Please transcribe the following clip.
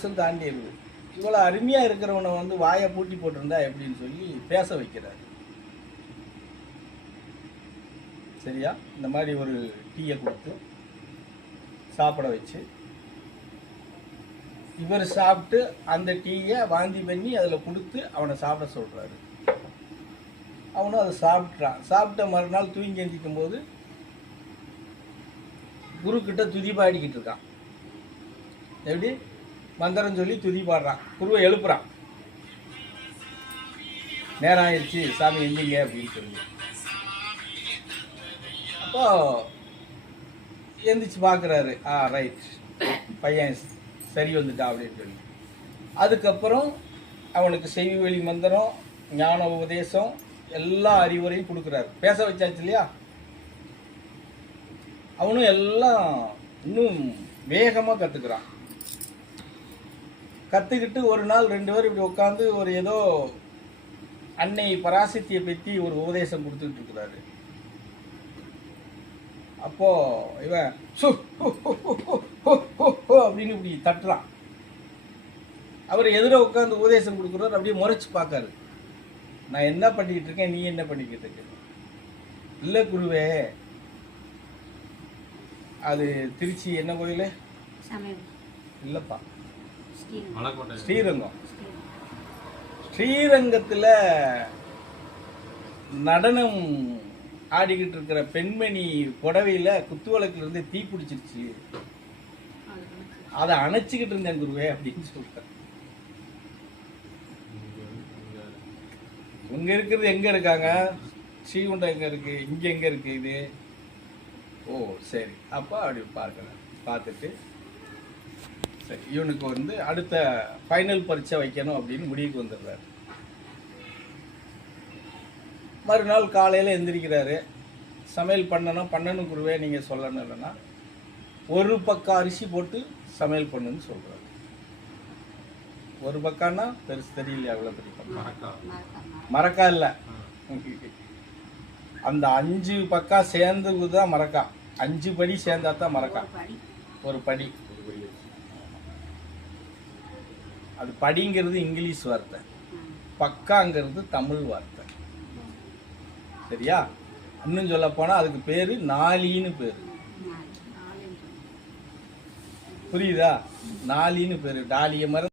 வருஷம் தாண்டிடுது. இவ்வளோ அருமையாக இருக்கிறவனை வந்து வாயை பூட்டி போட்டிருந்தா எப்படின்னு சொல்லி பேச வைக்கிறார். சரியா? இந்த மாதிரி ஒரு டீயை கொடுத்து சாப்பிட வச்சு இவர் சாப்பிட்டு அந்த டீயை வாந்தி பண்ணி அதில் கொடுத்து அவனை சாப்பிட சொல்கிறாரு. அவனும் அதை சாப்பிட்றான். சாப்பிட்ட மறுநாள் தூங்கி எந்திக்கும் போது குருக்கிட்ட துதி பாடிக்கிட்டு இருக்கான். எப்படி? மந்திரம் சொல்லி துதி பாடுறான். குருவை எழுப்புறான். நேரம் ஆயிடுச்சு, சாமி எந்திங்க அப்படின்னு சொல்லி. அப்போ எந்திரிச்சு பார்க்குறாரு. ரைட், பையன் சரி வந்துட்டா அப்படின்னு சொல்லி. அதுக்கப்புறம் அவனுக்கு செவி வழி மந்திரம், ஞான உபதேசம், எல்லா அறிவுரையும் கொடுக்குறாரு. பேச வச்சாச்சு இல்லையா? அவனும் எல்லாம் இன்னும் வேகமாக கற்றுக்கிறான். கற்றுக்கிட்டு ஒரு நாள் 2 பேர் இப்படி உட்காந்து ஒரு ஏதோ அன்னை பராசக்தியை பற்றி ஒரு உபதேசம் கொடுத்துக்கிட்டு இருக்கிறாரு. அப்போ இவன் அப்படின்னு இப்படி தட்டுறான். அவர் எதிர உட்காந்து உபதேசம் கொடுக்குறாரு. அப்படியே முறைச்சு பார்க்காரு. நான் என்ன பண்ணிக்கிட்டு இருக்கேன், நீ என்ன பண்ணிக்கிட்டு இருக்க? இல்லை குருவே, அது திருச்சி என்ன கோயில்? இல்லைப்பா, ஸ்ரீரங்கம். ஸ்ரீரங்கத்தில் நடனம் ஆடிக்கிட்டு இருக்கிற பெண்மணி புடவையில் குத்துவிளக்குலேருந்து தீ பிடிச்சிருச்சு, அதை அணைச்சிக்கிட்டு இருந்தேன் குருவே அப்படின்னு சொல்கிறேன். இங்கே இருக்கிறது எங்கே இருக்காங்க? ஸ்ரீகுண்டம் எங்கே இருக்குது? இங்கே எங்கே இருக்குது இது? ஓ சரி. அப்போ அப்படி பார்க்குறேன். பார்த்துட்டு சரி, இவனுக்கு வந்து அடுத்த ஃபைனல் பரீட்சை வைக்கணும் அப்படின்னு முடிவுக்கு வந்துடுறாரு. மறுநாள் காலையில் எந்திரிக்கிறாரு. சமையல் பண்ணணும் குருவே, நீங்கள் சொல்லணும். இல்லைன்னா ஒரு பக்கம் அரிசி போட்டு சமையல் பண்ணுன்னு சொல்கிறாரு. ஒரு பக்கம்னா பெருசு தெரியலையா? அவ்வளோ பெரிய பக்கம் மரக்கா இல்லை, அந்த 5 பக்கம் சேர்ந்தது தான் மரக்கா. 5 படி சேர்ந்தா தான் மரக்கா. ஒரு படி. அது படிங்கிறது இங்கிலீஷ் வார்த்தை, பக்காங்கிறது தமிழ் வார்த்தை. சரியா? இன்னும் சொல்ல போனா அதுக்கு பேரு நாளின்னு பேரு. புரியுதா? நாளின்னு பேரு. டாலிய மரம்